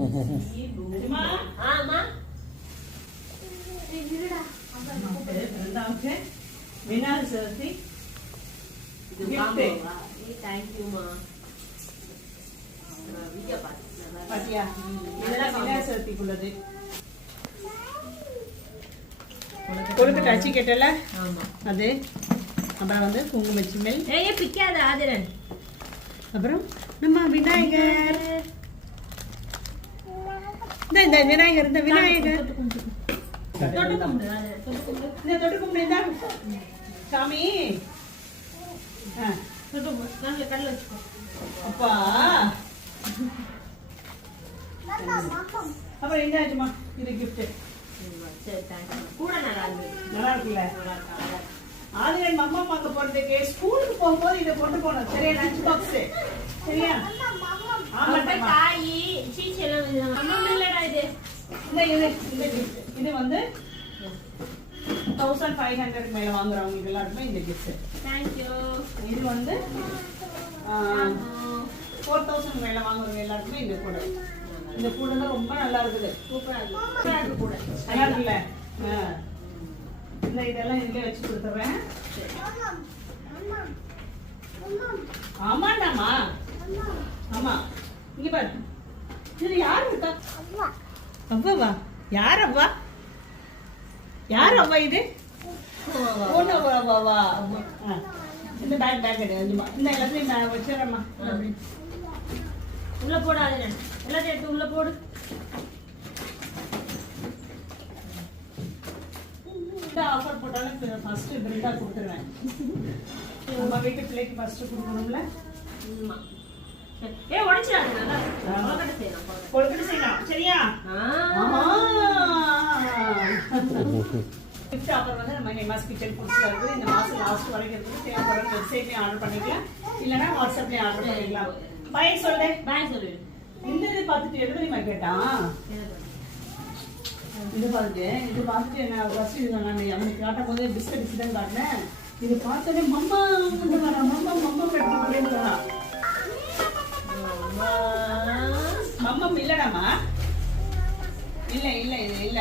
ஆமா விநாயகர் சதுர்த்தி தேங்க்யூமா பாத்தியா இதெல்லாம் விநாயகர் சதுர்த்திக்குள்ளது கொழுக்கட்டை அச்சு கேட்டல அது அப்புறம் வந்து குங்கும சிம்மல் பிக்காத ஆதிரன் அப்புறம் நம்ம விநாயகர் இந்த விநாயகர் இந்த விநாயகர் தொட்டு கும்பிடு சாமி அப்பா அப்புறம் என்ன ஆச்சுமா இது கிஃப்ட் கூட நல்லா இருக்குல்ல ஆதிரன் அம்மா பார்க்க போறதுக்கு ஸ்கூலுக்கு போகும்போது இதை கொண்டு போனோம் சரியா லஞ்ச் பாக்ஸ் சரியா காய் சீச்சி எல்லாம் இல்லடா இது இந்த கிஃப்ட் இது வந்து 1500 மேல வாங்குறவங்களுக்கு எல்லாருமே இந்த கிஃப்ட் தேங்க்யூ இது வந்து 4000 மேல வாங்குறவங்க எல்லாருக்குமே இந்த கூட இந்த கூட தான் ரொம்ப நல்லா இருக்குது சூப்பரா இருக்கு கூட நல்லா இருக்குல்ல இந்த இதெல்லாம் இதுல வச்சு கொடுத்துறேன் ஆமாண்டாமா ஆமா இங்க பாரு இது யாரு இருக்கா அவ்வாவா யார் அவ்வா யார் அவ்வா இது ஒண்ணு அவ்வாவா இந்த பேக் எடுமா இந்த எல்லாத்தையும் நான் வச்சிடறேம்மா உள்ள போடாத எல்லாத்தையும் எடுத்து உள்ள போடு ஆஃபர் போட்டாலும் ஃபர்ஸ்ட் பிரெண்டா கொடுத்துருவேன் நம்ம வீட்டு பிள்ளைக்கு ஃபர்ஸ்ட் கொடுக்கணும்ல உடைச்சிடாது நல்லா கொழுக்கட்டை செய்யலாம் சரியா கிஃப்ட் ஆஃபர் வந்து நம்ம நெமாஸ் கிச்சன் ஃபுட்ஸ்ல இருக்குது இந்த மாசம் லாஸ்ட் வரைக்கும் இருக்குது தேவைப்படுற வெப்சைட்லயும் ஆர்டர் பண்ணிக்கலாம் இல்லைன்னா வாட்ஸ்அப்லயும் ஆர்டர் பண்ணிக்கலாம் பாய் சொல்றேன் பாய் சொல்லு இந்த இது பார்த்துட்டு எது தெரியுமா கேட்டான் இது பார்த்துட்டு என்ன ஃபர்ஸ்ட் இது நான் அவனுக்கு காட்டும் போது பிஸ்கட் தான் காட்டினேன் இது பார்த்தோன்னே மம்மா மம்மா கட்டுறா மம்மம் இல்லடாமா இல்ல இது இல்ல